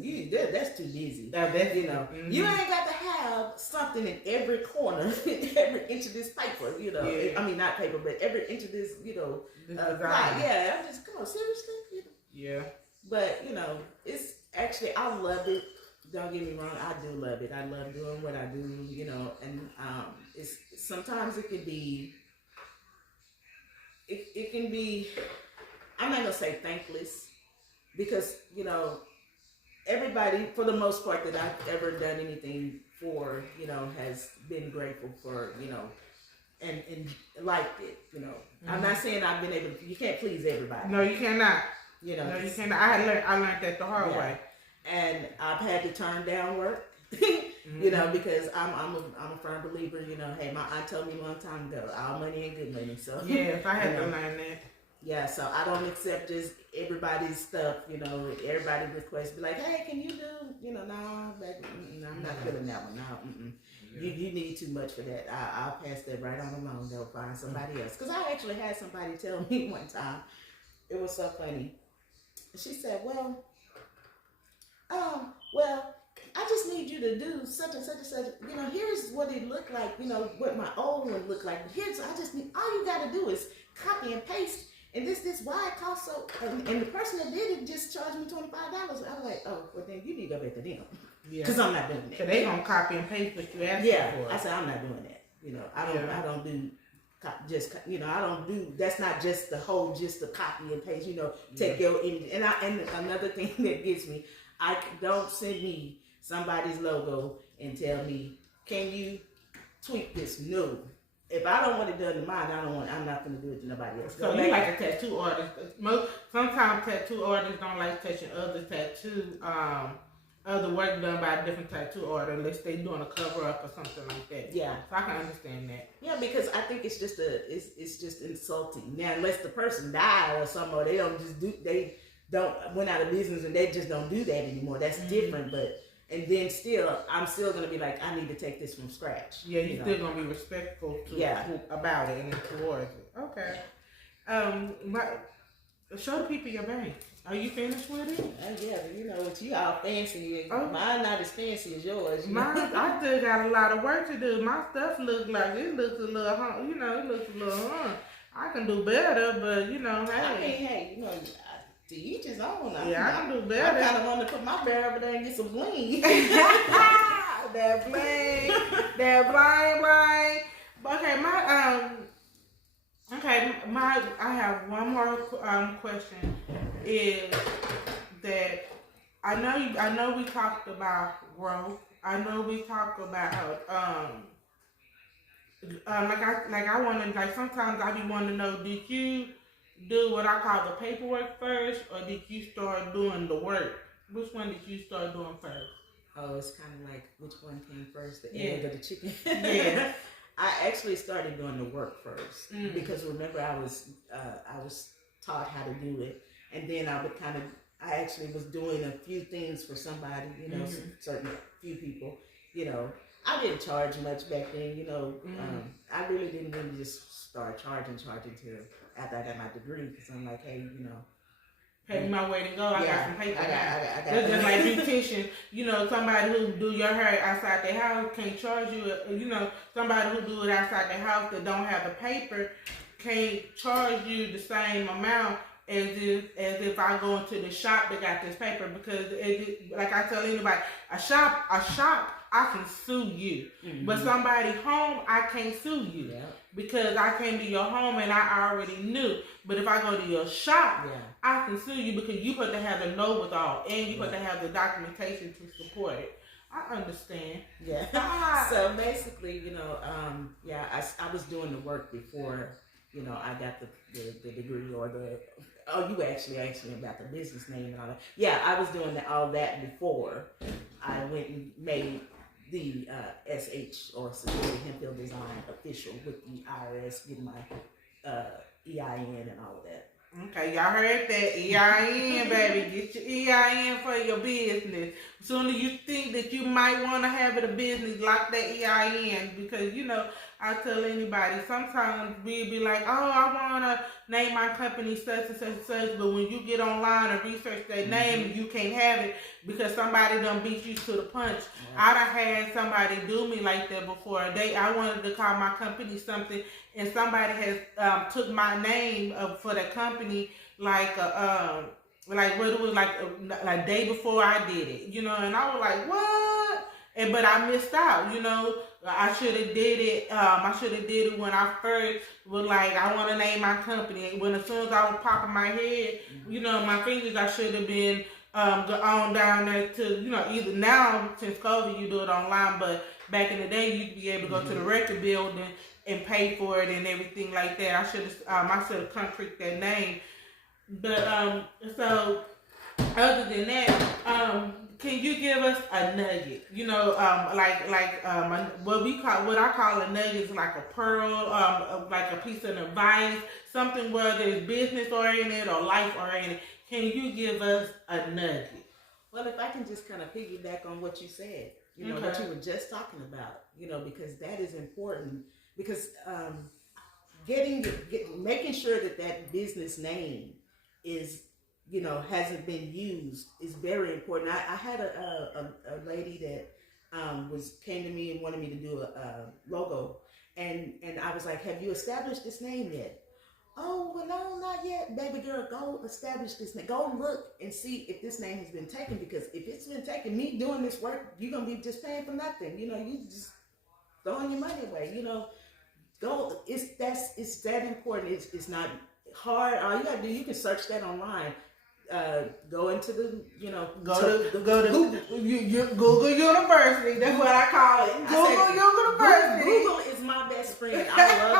You know, that's too busy. You know, you ain't got to have something in every corner, every inch of this paper. You know, I mean not paper, but every inch of this. You know, yeah. I'm just, come on, seriously. You know? Yeah. But you know, it's actually, I love it. Don't get me wrong, I do love it. I love doing what I do. You know, and it's sometimes it can be. It can be. I'm not gonna say thankless. Because, you know, everybody, for the most part that I've ever done anything for, you know, has been grateful for, you know, and liked it, you know. I'm not saying I've been able to, you can't please everybody. No, you cannot. You know. No, you cannot. I learned that the hard way. And I've had to turn down work, you know, because I'm a firm believer, you know, hey, my aunt told me a long time ago, all money ain't good money, so. Yes, I had to learn that. Yeah, so I don't accept just everybody's stuff, you know, everybody requests, be like, hey, can you do, you know, no, I'm not feeling that one, no, You need too much for that. I'll pass that right on along, they'll find somebody else. Because I actually had somebody tell me one time, it was so funny. She said, well, I just need you to do such and such and such, you know, here's what it looked like, you know, what my old one looked like. All you got to do is copy and paste. And this why it costs so, and the person that did it just charged me $25. I was like, oh, well then you need to go back to them. Yeah. Because I'm not doing that. So they gonna copy and paste what you asked for. I said, I'm not doing that. You know, I don't do just, you know, I don't do, that's not just the whole, just the copy and paste, you know, take your image. And another thing that gets me, don't send me somebody's logo and tell me, can you tweak this? No. if I don't want it done to mine, I'm not going to do it to nobody else. So you like a tattoo artist. Sometimes tattoo artists don't like touching other work done by a different tattoo artist unless they doing a cover up or something like that. Yeah. So I can understand that. Yeah, because I think it's just insulting. Now, unless the person died or something, or they don't went out of business and they just don't do that anymore. That's different, but. And then I'm still gonna be like, I need to take this from scratch. Yeah, you're still gonna be respectful about it and towards it. Okay. Show the people your bank. Are you finished with it? Yeah, you know, you all fancy. Mine not as fancy as yours. I still got a lot of work to do. My stuff looks like it looks a little, it looks a little, I can do better, but hey. I mean, hey, to each his own. I can do better. I kind of want to put my bear over there and get some bling. that bling. Okay, I have one more question. Is that I know we talked about growth. I know we talked about sometimes I be wanting to know, did you do what I call the paperwork first, or did you start doing the work? Which one did you start doing first? Oh, it's kind of like which one came first, the egg or the chicken? Yeah. I actually started doing the work first because remember I was taught how to do it, and then I actually was doing a few things for somebody, certain few people, I didn't charge much back then, I really didn't really just start charging till after I got my degree, because I'm like, hey, pay me my way to go. I got some paper. That's just like beautician. Somebody who do your hair outside their house can't charge you. Somebody who do it outside their house that don't have the paper can't charge you the same amount as if I go into the shop that got this paper, because like I tell anybody, a shop I can sue you, but somebody home I can't sue you because I came to your home and I already knew. But if I go to your shop, I can sue you because you put to have the know-with-all and you put to have the documentation to support it. I understand. Yeah. So basically, I was doing the work before, I got the degree or you actually about the business name and all that. Yeah, I was doing all that before I went and made the SH or Satoya Hempfield Design official with the IRS, getting my EIN and all of that. Okay, y'all heard that. EIN, baby. Get your EIN for your business. As soon as you think that you might want to have it a business, lock that EIN, because, I tell anybody, sometimes we'll be like, oh, I want to name my company such and such and such, but when you get online and research that name, you can't have it because somebody done beat you to the punch. I done had somebody do me like that before. I wanted to call my company something, and somebody has took my name for the company like what it was like day before I did it, and I was like, what? But I missed out, I should have did it. I should have did it when I first was like, I want to name my company. When as soon as I was popping my head, my fingers, I should have been on down there to, either now since COVID you do it online, but back in the day you'd be able to go to the record building and pay for it and everything like that. I should have concrete that name. But so other than that, can you give us a nugget? What I call a nugget is like a pearl, like a piece of advice, something whether it's business oriented or life oriented. Can you give us a nugget? Well, if I can just kind of piggyback on what you said, what you were just talking about, because that is important. Because making sure that business name is, hasn't been used is very important. I had a lady that came to me and wanted me to do a logo, and I was like, have you established this name yet? Oh, well, no, not yet. Baby girl, go establish this name. Go look and see if this name has been taken, because if it's been taken, me doing this work, you're going to be just paying for nothing. You just throwing your money away, Go, it's that important. It's not hard. All you gotta do, you can search that online. Go into the, go to Google University. That's what I call it. Google University. Google is my best friend. I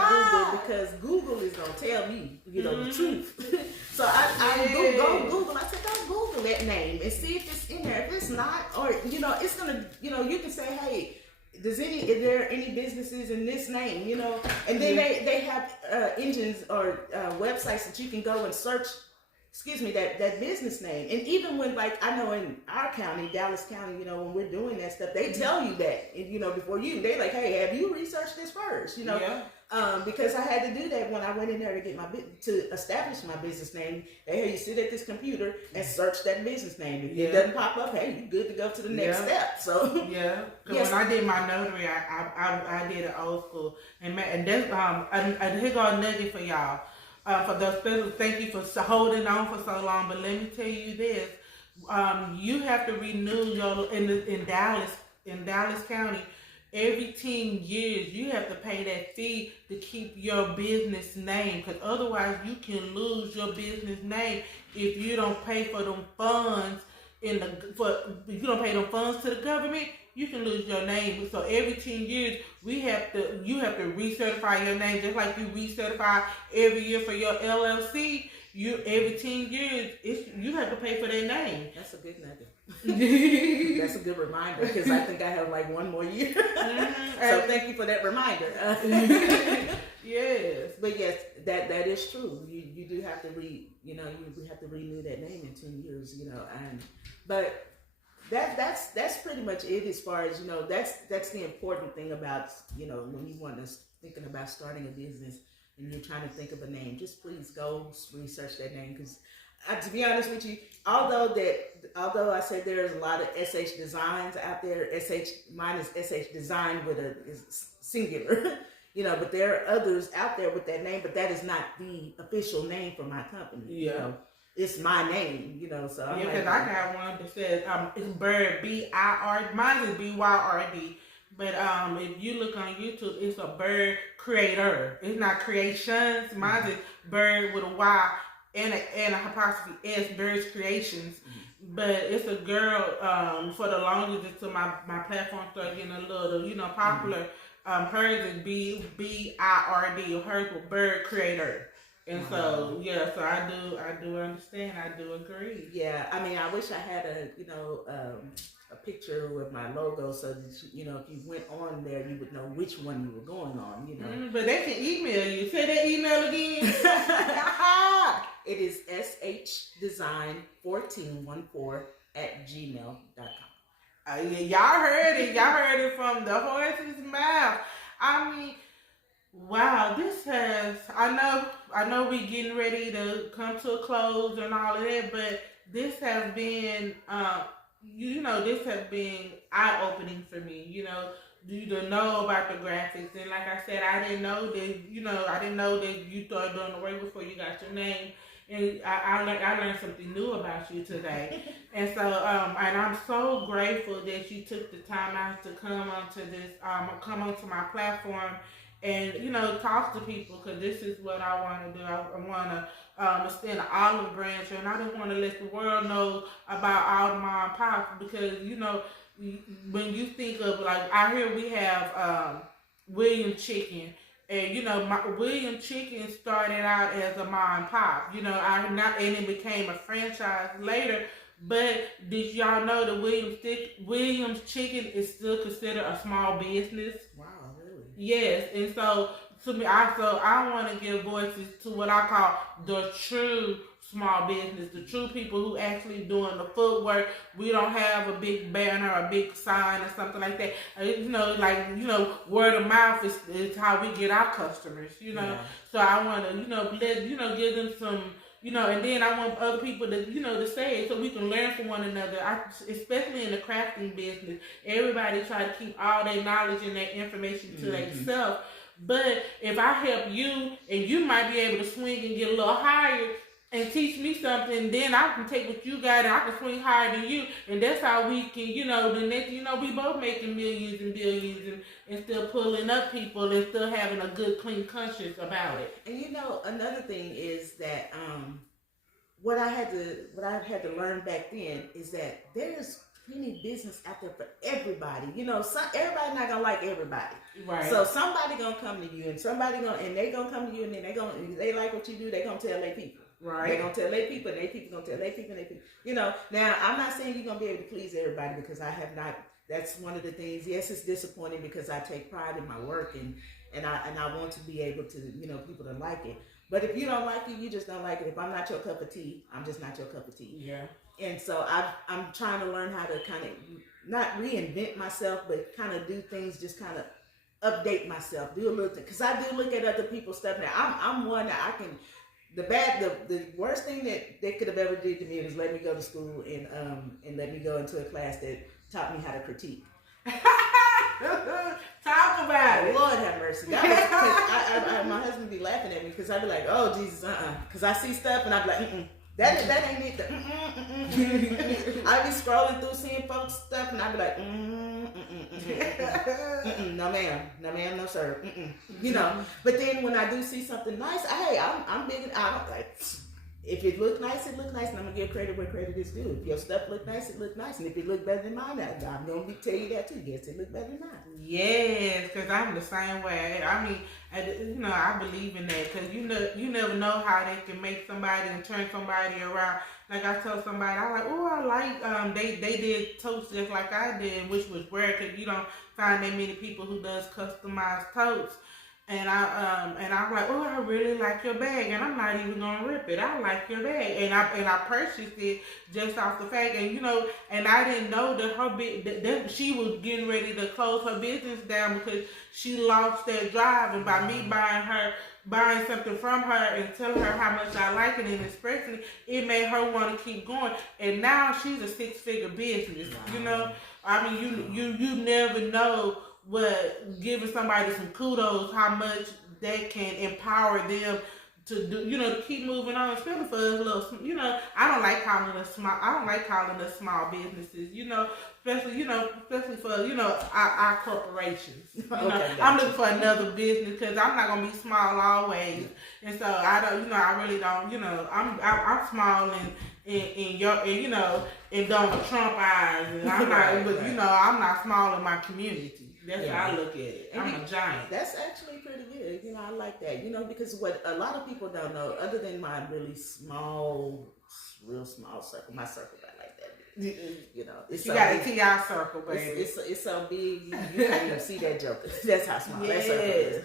because Google is gonna tell me, the truth. So I go Google. I said, go Google that name and see if it's in there. If it's not, or it's gonna, you can say, hey, is there any businesses in this name, And then they have engines or websites that you can go and search. That business name. And even when, like, I know in our county, Dallas County, when we're doing that stuff, they tell you that, before they like, hey, have you researched this first, Yeah. Because I had to do that when I went in there to get to establish my business name. Hey, you sit at this computer and search that business name. If it doesn't pop up, hey, you good to go to the next step. So yeah, yes. When I did my notary, I did it old school, and that's here go a nugget for y'all. For those special, thank you for holding on for so long. But let me tell you this: you have to renew your in Dallas County. Every 10 years, you have to pay that fee to keep your business name, because otherwise you can lose your business name if you don't pay for them funds if you don't pay them funds to the government. You can lose your name. So every 10 years, you have to recertify your name, just like you recertify every year for your LLC. Every 10 years, you have to pay for that name. That's a good nugget. That's a good reminder, because I think I have like one more year. So thank you for that reminder. Yes, but yes, that is true. You do have to you have to renew that name in 10 years. But that's pretty much it as far as that's the important thing about when you want to thinking about starting a business and you're trying to think of a name. Just please go research that name, because to be honest with you, although I said there's a lot of SH designs out there, mine is SH design with is singular, but there are others out there with that name, but that is not the official name for my company. It's my name, so I'm because I got one that says it's Bird BIR. Mine is BYRD. But if you look on YouTube, it's a Bird Creator. It's not Creations. Mine is Bird with a Y and a apostrophe S, Bird's Creations. But it's a girl. For the longest, until my platform started getting a little popular. Hers is BIRD. Hers was Bird Creator. And so I do understand. I do agree. Yeah, I mean, I wish I had a picture with my logo, so that if you went on there, you would know which one you were going on. But they can email you. Say that email again. It is shdesign1414@gmail.com. Y'all heard it. Y'all heard it from the horse's mouth. I mean, wow, this has. I know we getting ready to come to a close and all of that, but this has been, this has been eye-opening for me. You to know about the graphics, and like I said, I didn't know that you started doing the work before you got your name. And I learned something new about you today. And so, and I'm so grateful that you took the time out to come onto my platform and, talk to people, because this is what I want to do. I want to extend an olive branch, and I just want to let the world know about all the mom and pops, because, when you think of, like, out here we have William Chicken. And William Chicken started out as a mom and pop. And it became a franchise later. But did y'all know that Williams Chicken is still considered a small business? Wow, really? Yes, and so to me, I want to give voices to what I call the true small business, the true people who actually doing the footwork. We don't have a big banner, a big sign, or something like that. Word of mouth is how we get our customers. Yeah. So I want to, give them some. And then I want other people to, to say it so we can learn from one another. Especially in the crafting business, everybody try to keep all their knowledge and their information to themselves. But if I help you, and you might be able to swing and get a little higher and teach me something, then I can take what you got and I can swing higher than you. And that's how we can, the next, we both making millions and billions and still pulling up people and still having a good, clean conscience about it. And another thing is that what I had to learn back then is that there's business out there for everybody. You know, everybody not gonna like everybody. Right. So somebody gonna come to you, and they gonna come to you, and then they like what you do. They gonna tell their people. Right. They gonna tell their people, and their people gonna tell their people, and their people. You know. Now I'm not saying you're gonna be able to please everybody, because I have not. That's one of the things. Yes, it's disappointing because I take pride in my work, and I want to be able to, you know, people to like it. But if you don't like it, you just don't like it. If I'm not your cup of tea, I'm just not your cup of tea. Yeah. And so I'm trying to learn how to kind of not reinvent myself, but kind of do things, just kind of update myself, do a little thing. Because I do look at other people's stuff now. I'm one that I can. The worst thing that they could have ever did to me was let me go to school and let me go into a class that taught me how to critique. Talk about it. Lord have mercy. That was, my husband be laughing at me because I'd be like, oh Jesus, because I see stuff and I'd be like, that ain't it. I'd be scrolling through seeing folks stuff and I'd be like, no ma'am, no sir, you know. But then when I do see something nice, hey, I'm big. I don't like. If it look nice, it look nice, and I'm gonna give credit where credit is due. If your stuff look nice, it look nice, and if it look better than mine, I'm gonna tell you that too. Yes, it look better than mine. Yes, because I'm the same way. I mean, you know, I believe in that because you never know how they can make somebody and turn somebody around. Like I told somebody, I like, oh, I like they did totes just like I did, which was rare because you don't find that many people who does customized totes. And I'm like, oh, I really like your bag, and I'm not even gonna rip it. I like your bag, and I purchased it just off the fact, and you know, and I didn't know that that she was getting ready to close her business down because she lost that drive, and by me buying something from her and telling her how much I like it and expressing it made her want to keep going, and now she's a 6-figure business. Wow. You know, I mean, you never know. What giving somebody some kudos, how much they can empower them to do, you know, to keep moving on, especially for us little, you know, I don't like calling us small businesses, you know, especially for, you know, our corporations. You know, okay, I'm looking for another business because I'm not gonna be small always, and so I don't, you know, I really don't, you know, I'm small in your, you know, in Donald Trump eyes, and I'm not, but you know, I'm not small in my community. That's how I look at it. I'm a giant. That's actually pretty good. You know, I like that. You know, because what a lot of people don't know, other than my really small, real small circle, my circle not like that. You know, it's you so got a TI circle, baby. It's so big, you can't even see that joke. That's how small that circle is.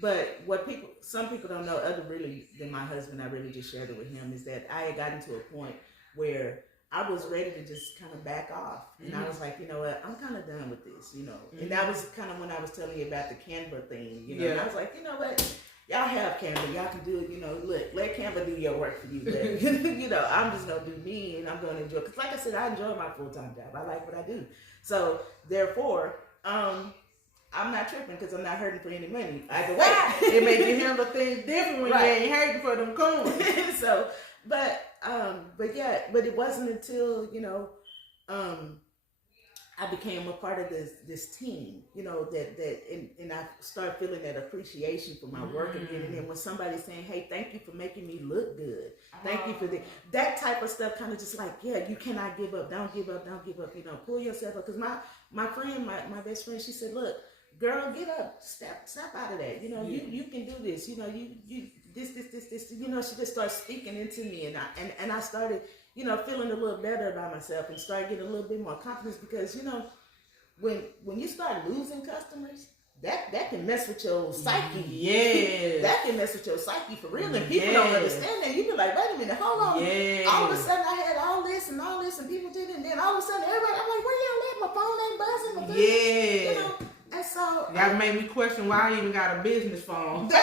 But what some people don't know, other really than my husband, I really just shared it with him, is that I had gotten to a point where I was ready to just kind of back off. And I was like, you know what, I'm kind of done with this, you know. And that was kind of when I was telling you about the Canva thing, you know. Yeah. And I was like, you know what, y'all have Canva, y'all can do it, you know, look, let Canva do your work for you. But, you know, I'm just going to do me and I'm going to enjoy. Because like I said, I enjoy my full-time job. I like what I do. So, therefore, I'm not tripping because I'm not hurting for any money. Either way. It makes you handle things different when you ain't hurting for them coins. So, but it wasn't until, you know, I became a part of this team, you know, and I started feeling that appreciation for my work again. And then when somebody's saying, hey, thank you for making me look good. Thank you for that type of stuff, kind of just like, yeah, you cannot give up. Don't give up. You know, pull yourself up. Because my friend, my best friend, she said, look, girl, get up, step out of that. You know, you can do this. You know, you this. You know, she just started speaking into me, and I started, you know, feeling a little better about myself and started getting a little bit more confidence because, you know, when you start losing customers, that can mess with your psyche. Yeah, that can mess with your psyche for real, and people don't understand that. You be like, wait a minute, hold on. Yeah. All of a sudden, I had all this, and people did it, and then all of a sudden, everybody, I'm like, where y'all at? My phone ain't buzzing. Yeah. You know. And so that made me question why I even got a business phone. Yeah,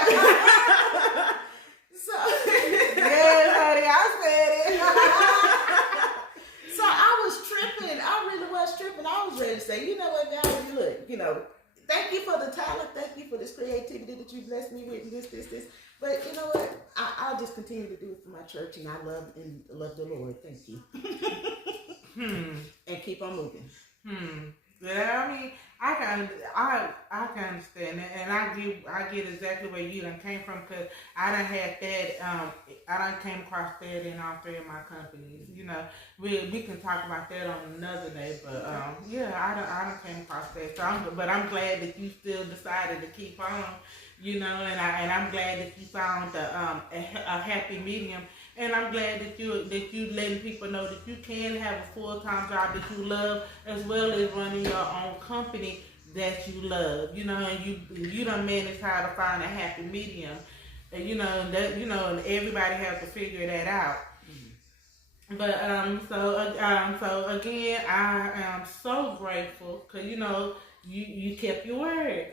honey, I said it. So I was tripping. I really was tripping. I was ready to say, you know what, guys, look, you know, thank you for the talent. Thank you for this creativity that you blessed me with, and this. But you know what? I'll just continue to do it for my church, and I love the Lord. Thank you. And keep on moving. Yeah, I mean, I can understand that, and I get exactly where you done came from, because I done had that I done came across that in all three of my companies. You know, we can talk about that on another day, but yeah, I done came across that. So I'm glad that you still decided to keep on. You know, and I'm glad that you found a happy medium. And I'm glad that you letting people know that you can have a full-time job that you love, as well as running your own company that you love. You know, and you done managed how to find a happy medium. And and everybody has to figure that out. But so again, I am so grateful, because you kept your word.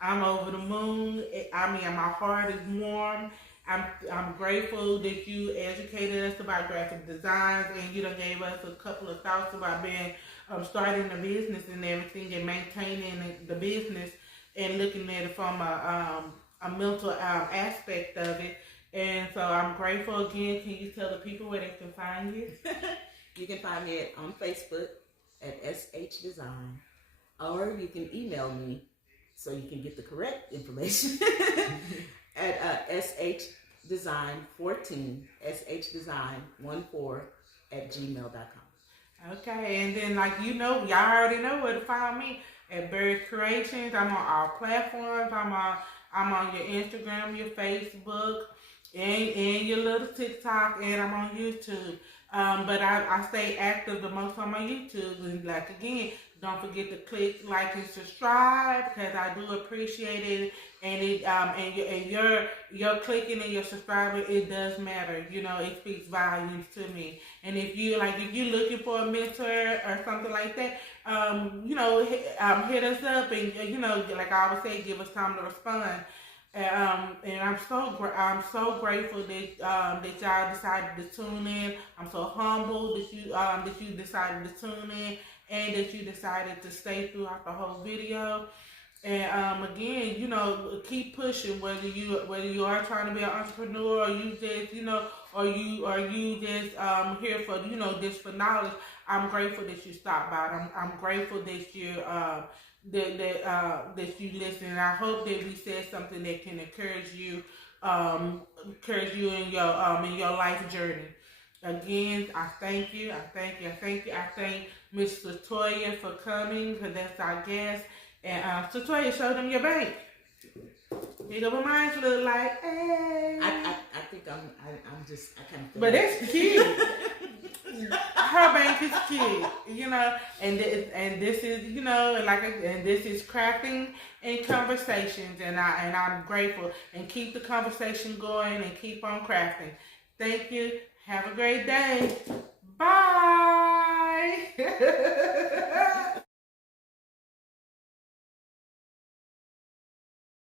I'm over the moon. I mean, my heart is warm. I'm grateful that you educated us about graphic designs, and you done gave us a couple of thoughts about being starting a business and everything, and maintaining the business, and looking at it from a mental aspect of it. And so I'm grateful again. Can you tell the people where they can find you? You can find me on Facebook at SH Design, or you can email me so you can get the correct information at shdesign14, shdesign14 at gmail.com. Okay, and then y'all already know where to find me at Bird Creations. I'm on all platforms. I'm on your Instagram, your Facebook, and your little TikTok, and I'm on YouTube. But I stay active the most on my YouTube. And again, don't forget to click like and subscribe, because I do appreciate it. And your clicking and your subscribing, it does matter. It speaks volumes to me. And if you looking for a mentor or something like that, hit us up, and like I always say, give us time to respond. And I'm so grateful that that y'all decided to tune in. I'm so humble that you decided to tune in, and that you decided to stay throughout the whole video. And again, keep pushing. Whether you are trying to be an entrepreneur, or you just or you just here for just for knowledge. I'm grateful that you stopped by. I'm grateful that you that you listen. And I hope that we said something that can encourage you in your life journey. Again, I thank you. I thank Ms Satoya for coming, because that's our guest. And Satoya, show them your bank. You know what mine look like? Hey. I think I kind of. But that's cute. Her bank is cute, and this is, and this is crafting and conversations, and I'm grateful, and keep the conversation going, and keep on crafting. Thank you. Have a great day. Bye.